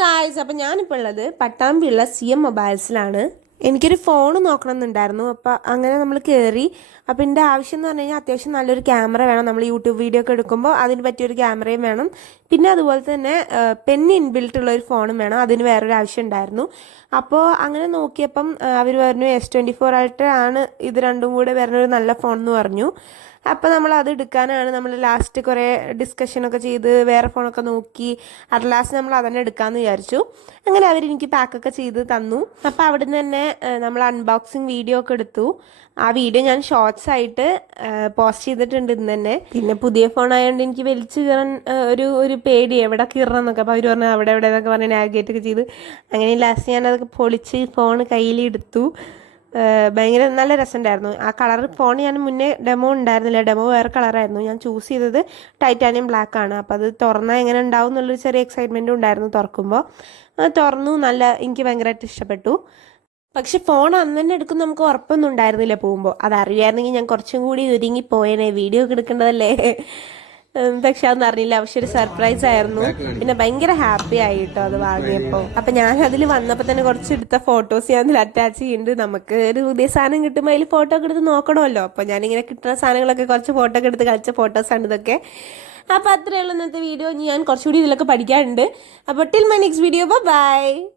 Guys, അപ്പം ഞാനിപ്പോൾ ഉള്ളത് പട്ടാമ്പിയുള്ള CM മൊബൈൽസിലാണ്. എനിക്കൊരു ഫോൺ നോക്കണം എന്നുണ്ടായിരുന്നു. അപ്പം അങ്ങനെ നമ്മൾ കയറി. അപ്പം എൻ്റെ ആവശ്യം എന്ന് പറഞ്ഞു കഴിഞ്ഞാൽ അത്യാവശ്യം നല്ലൊരു ക്യാമറ വേണം. നമ്മൾ യൂട്യൂബ് വീഡിയോ ഒക്കെ എടുക്കുമ്പോൾ അതിന് പറ്റിയൊരു ക്യാമറയും വേണം. പിന്നെ അതുപോലെ തന്നെ പെൻ ഇൻബിൽട്ട് ഉള്ള ഒരു ഫോണും വേണം. അതിന് വേറൊരു ആവശ്യം ഉണ്ടായിരുന്നു. അപ്പോൾ അങ്ങനെ നോക്കിയപ്പം അവർ പറഞ്ഞു S24 Ultra ആണ് ഇത് രണ്ടും കൂടെ വരുന്നൊരു നല്ല ഫോൺ എന്ന് പറഞ്ഞു. അപ്പോൾ നമ്മൾ അത് എടുക്കാനാണ് നമ്മൾ ലാസ്റ്റ് കുറേ ഡിസ്കഷനൊക്കെ ചെയ്ത് വേറെ ഫോണൊക്കെ നോക്കി അറ്റ് ലാസ്റ്റ് നമ്മൾ അതന്നെ എടുക്കാമെന്ന് വിചാരിച്ചു. അങ്ങനെ അവരെനിക്ക് പാക്കൊക്കെ ചെയ്ത് തന്നു. അപ്പോൾ അവിടെ നിന്ന് തന്നെ നമ്മൾ അൺബോക്സിങ് വീഡിയോ ഒക്കെ എടുത്തു. ആ വീഡിയോ ഞാൻ ഷോർട്സ് ആയിട്ട് പോസ്റ്റ് ചെയ്തിട്ടുണ്ട് ഇന്ന് തന്നെ. പിന്നെ പുതിയ ഫോൺ ആയതുകൊണ്ട് എനിക്ക് വലിച്ചു കയറാൻ ഒരു പേടി, എവിടെ കയറണം എന്നൊക്കെ. അപ്പോൾ അവർ പറഞ്ഞു അവിടെ എവിടെ എന്നൊക്കെ പറഞ്ഞ് നാവിഗേറ്റ് ഒക്കെ ചെയ്ത് അങ്ങനെ ലാസ്റ്റ് ഞാനതൊക്കെ പൊളിച്ച് ഫോൺ കയ്യിലെടുത്തു. ഭയങ്കര നല്ല രസമുണ്ടായിരുന്നു. ആ കളർ ഫോൺ ഞാൻ മുന്നേ ഡെമോ ഉണ്ടായിരുന്നില്ല, ഡെമോ വേറെ കളറായിരുന്നു. ഞാൻ ചൂസ് ചെയ്തത് ടൈറ്റാനിയം ബ്ലാക്ക് ആണ്. അപ്പോൾ അത് തുറന്നാൽ എങ്ങനെ ഉണ്ടാവും എന്നുള്ളൊരു ചെറിയ എക്സൈറ്റ്മെൻറ്റും ഉണ്ടായിരുന്നു തുറക്കുമ്പോൾ. അത് തുറന്നു, എനിക്ക് ഭയങ്കരമായിട്ട് ഇഷ്ടപ്പെട്ടു. പക്ഷെ ഫോൺ അന്ന് തന്നെ എടുക്കും നമുക്ക് ഉറപ്പൊന്നും ഉണ്ടായിരുന്നില്ല പോകുമ്പോൾ. അതറിയായിരുന്നെങ്കിൽ ഞാൻ കുറച്ചും കൂടി ഒരുങ്ങി പോയേനെ, വീഡിയോ ഒക്കെ എടുക്കേണ്ടതല്ലേ. പക്ഷെ അതൊന്നും അറിഞ്ഞില്ല. പക്ഷെ ഒരു സർപ്രൈസ് ആയിരുന്നു. പിന്നെ ഭയങ്കര ഹാപ്പി ആയി കേട്ടോ അത് വാങ്ങിയപ്പോൾ. അപ്പം ഞാൻ അതിൽ വന്നപ്പോൾ തന്നെ കുറച്ച് എടുത്ത ഫോട്ടോസ് ഞാൻ അതിൽ അറ്റാച്ച് ചെയ്യുന്നുണ്ട്. നമുക്ക് ഒരു പുതിയ സാധനം കിട്ടുമ്പോൾ അതിൽ ഫോട്ടോ ഒക്കെ എടുത്ത് നോക്കണമല്ലോ. അപ്പോൾ ഞാനിങ്ങനെ കിട്ടുന്ന സാധനങ്ങളൊക്കെ കുറച്ച് ഫോട്ടോ ഒക്കെ എടുത്ത് കളിച്ച ഫോട്ടോസാണ് ഇതൊക്കെ. അപ്പോൾ അത്രയുള്ള ഇന്നത്തെ വീഡിയോ. ഞാൻ കുറച്ചുകൂടി ഇതിലൊക്കെ പഠിക്കാറുണ്ട്. അപ്പോൾ till my next video, by.